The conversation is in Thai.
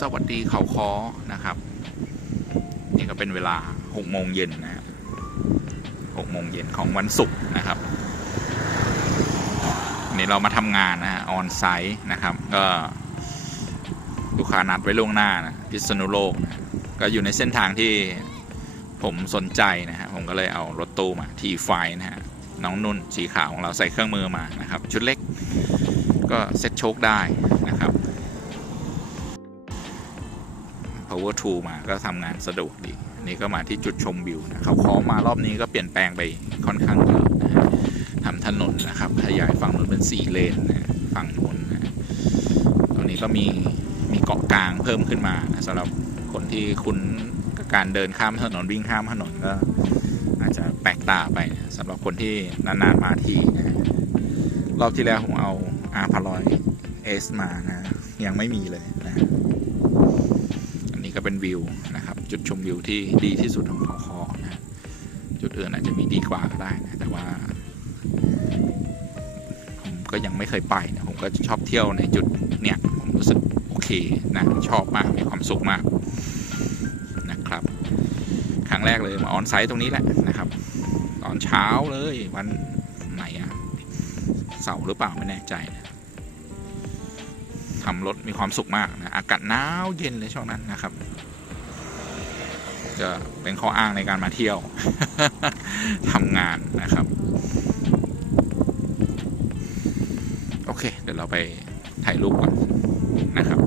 สวัสดีเขาคอนะครับ นี่ก็เป็นเวลาหกโมงเย็นนะฮะหกโมงเย็นของวันศุกร์นะครับนนี่เรามาทำงานนะฮะออนไซต์นะครับ ก็ลูกค้านัดไว้ล่วงหน้านะพิษณุโลกนะก็อยู่ในเส้นทางที่ผมสนใจนะฮะผมก็เลยเอารถตู้มาทีไฟนะฮะน้องนุ่นสีขาวของเราใส่เครื่องมือมานะครับ ชุดเล็กก็เซ็ตโชคได้ power tool มาก็ทำงานสะดวกดีนนี้ก็มาที่จุดชมวิวนะเขาขอมารอบนี้ก็เปลี่ยนแปลงไปค่อนข้างเยอะนะทำถนนนะครับขยายฝั่งนู้นเป็นสี่เลนนะฝั่งนู้นนะตรงนี้ก็มีมีเกาะกลางเพิ่มขึ้นมานะสำหรับคนที่คุ้นกับการเดินข้ามถนนวิ่งข้ามถนนก็อาจจะแปลกตาไปนะสำหรับคนที่นานๆมาทีนะรอบที่แล้วผมเอาอาพารอยเอสมานะ ยังไม่มีเลยนะ นนี้ก็เป็นวิวนะครับ จุดชมวิวที่ดีที่สุดของเขาคอนะจุดอื่นอาจจะมีดีกว่าก็ได้นะแต่ว่า ผมก็ยังไม่เคยไปนะผมก็ชอบเที่ยวในจุดเนี่ยผมรู้สึกโอเคนะชอบมากมีความสุขมากนะครับ ครั้งแรกเลยมาออนไซต์ตรงนี้แหละนะครับ ตอนเช้าเลยวันไหนอะเสาร์หรือเปล่าไม่แน่ใจนะ ทำรถมีความสุขมากนะอากาศหนาวเย็นเลยช่วงนั้นนะครับจะเป็นข้ออ้างในการมาเที่ยวทำงานนะครับ โอเค เดี๋ยวเราไปถ่ายรูปก่อนนะครับ